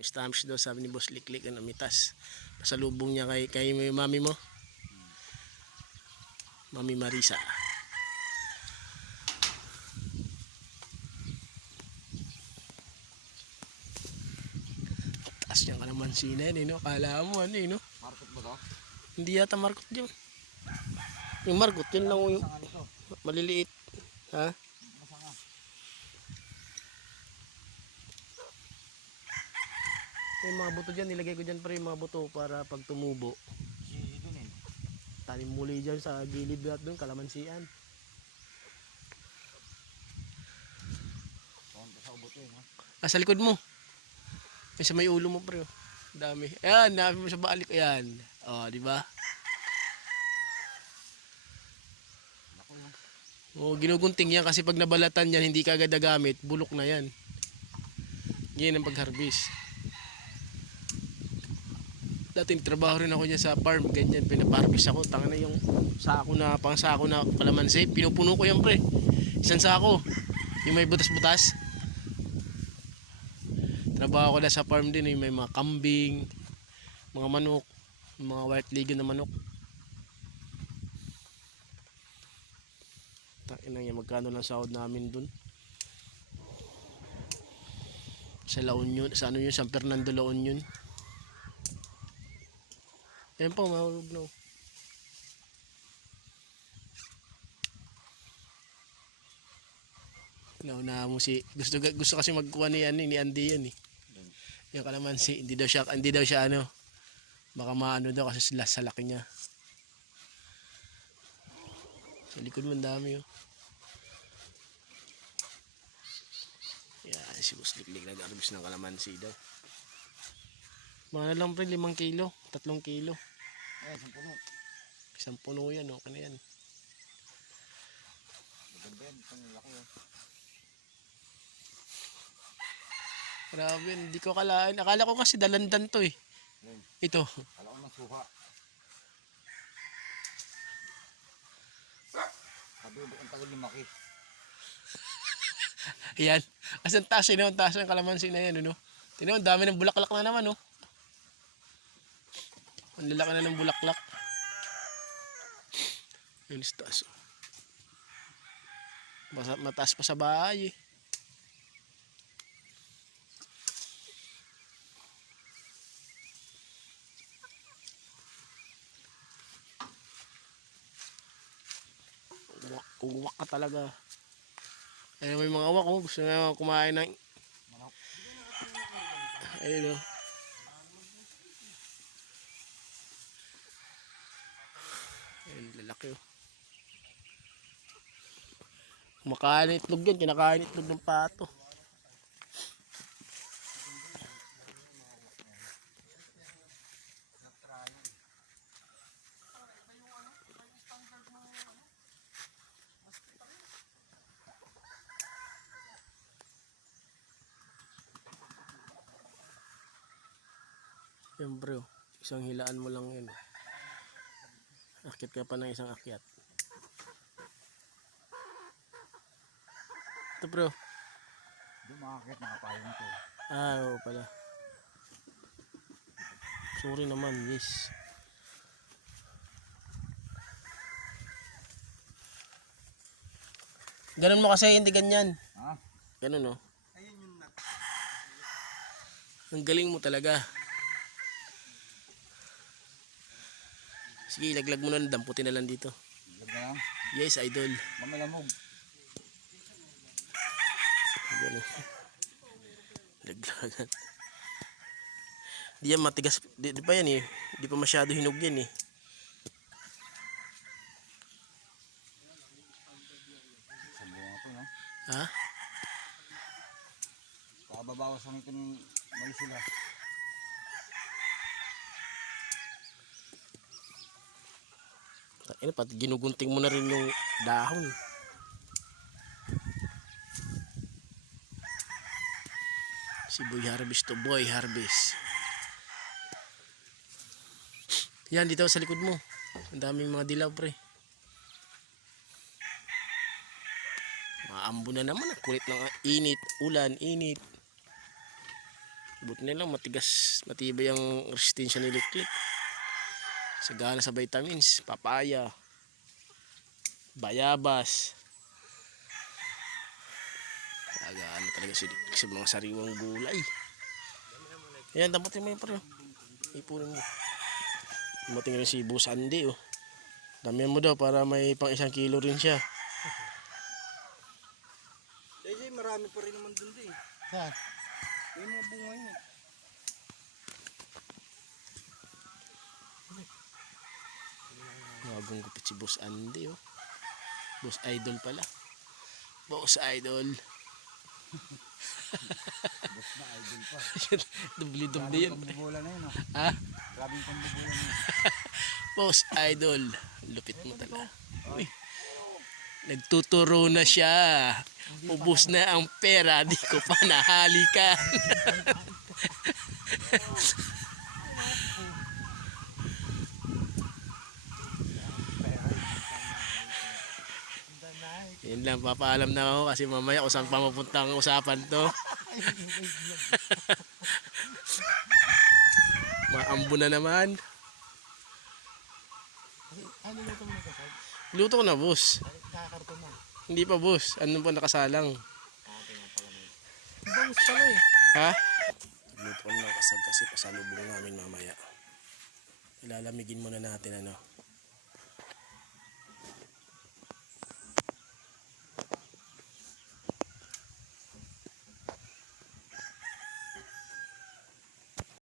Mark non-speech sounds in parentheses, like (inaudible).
Stamis daw sabi ni Boss Liklik ang namitas. Pasalubong niya kay, kay mami mo. Mami Marisa. Taas niya ka naman sina yun, eh, no? Kala mo ano, eh, no? Market ba to? Hindi yata markot yun. Yung markot, yun lang yung maliliit. Ha? Yung mga buto dyan, nilagay ko dyan pa rin yung mga buto para pag tumubo. Dun eh. Tanim muli dyan sa gilid at doon, kalamansian. Sa ubot yun ha. Ah, sa likod mo. Ay, sa may ulo mo pre. oh. Dami. Ayan, dami mo sa balik. Ayan. O, di ba? Naku yun. O, ginugunting yan kasi pag nabalatan yan, hindi ka agad nagamit, bulok na yan. Yan ang pag-harvest. Dati trabaho rin ako niya sa farm, ganyan, pinaparvest ako. Tanga na yung sako na, pang sako na kalamansi, pinupuno ko yan pre. Isang sako. Yung may butas-butas. Trabaho ko na sa farm din, yung may mga kambing, mga manok, mga white legion na manok. Takinang yan, magkano lang sahod namin dun. Sa La Union, sa ano yun, San Fernando La Union. Ayan po, mahulog na. Nauna mo si gusto gusto kasi magkuha ni ano ni Andy yan eh. Yung kalamansi, hindi daw siya hindi daw siya ano baka maano daw kasi sila sa laki niya. Sa likod mo dami oh. Yan, si Boss Liklik nag-harvest ng kalamansi daw. Mga na lang pre, limang kilo, tatlong kilo. Eh, isang puno. Isang puno yan, okay na yan. Maganda yan. Isang laki oh. Grabe, hindi ko kalain. Akala ko kasi dalandan to eh. Yan. Ito. Kala ko ng suha. Sabi ko, ang tagal lumaki. (laughs) Ayan. As ang taas yun, ang taas ng kalamansi na yan, ano? Tinan ang dami ng bulaklak na naman, oh. Ang lalaki na ng bulaklak. Yun, is taas, oh. Masa, mataas pa sa bahay, eh. Uwak, uwak ka talaga. Ayun, may mga uwak, oh. Gusto na kumain ng... Ayun, oh. Ayun, lalaki, oh. Kumakain itlog yan. Kinakain itlog ng pato. Yan bro, isang hilaan mo lang yun. Akit ka pa ng isang akyat. Ito bro. Doon makakit, nakapayong ko. Ah, oo pala. Sorry naman, yes. Ganun mo kasi, hindi ganyan. Ha? Ganun, no? Ang galing mo talaga. Sige, ilaglag mo na, damputin na lang dito. Lang. Yes, idol. Mamalamog. Yan eh. Laglagan. Di yan matigas. Di, di pa yan eh. Di pa masyado hinog yan eh. Ko? Ha? Kababawasan ito ng may sila. Ano, pati ginugunting mo na rin yung dahon. Si Boy Harvest to Boy Harvest. Yan, dito sa likod mo. Ang daming mga dilaw, pre. Maambo na naman. Kulit ng init, ulan, init. Buti na lang matigas, matibay ang resistensya ni Liklik. Sagana sa vitamins, papaya, bayabas. Sagana talaga si Liklik sa mga sariwang gulay. Ayan, dapatin mo yung pre. oh. Ipunin mo. Dumating rin si Boss Andy oh. Damihan mo daw para may pang isang kilo rin siya. Dahil marami pa rin naman dun di. Saan? Yung mga bunga yun. Gupit si Boss Andy oh. Boss Idol pala. Boss Idol. Boss na idol pa. Dubli-dubli (laughs) yan. Pambubola na yun. Oh. Ha? Grabing pambubola na yun. (laughs) Boss Idol. Lupit mo talaga. Uy. Nagtuturo na siya. Ubus na ang pera. Di ko pa nahalikan. (laughs) Yun lang, papaalam na ako kasi mamaya kung saan pa mapunta ang usapan to. (laughs) Maambo na naman. Ano luto mo na kasag? Luto ko na, boss. Kakakarton na. Hindi pa, boss. Ano pa nakasalang? Bangus pala eh. Ha? Luto ko na kasag kasi pasalubong namin mamaya. Ilalamigin muna natin ano.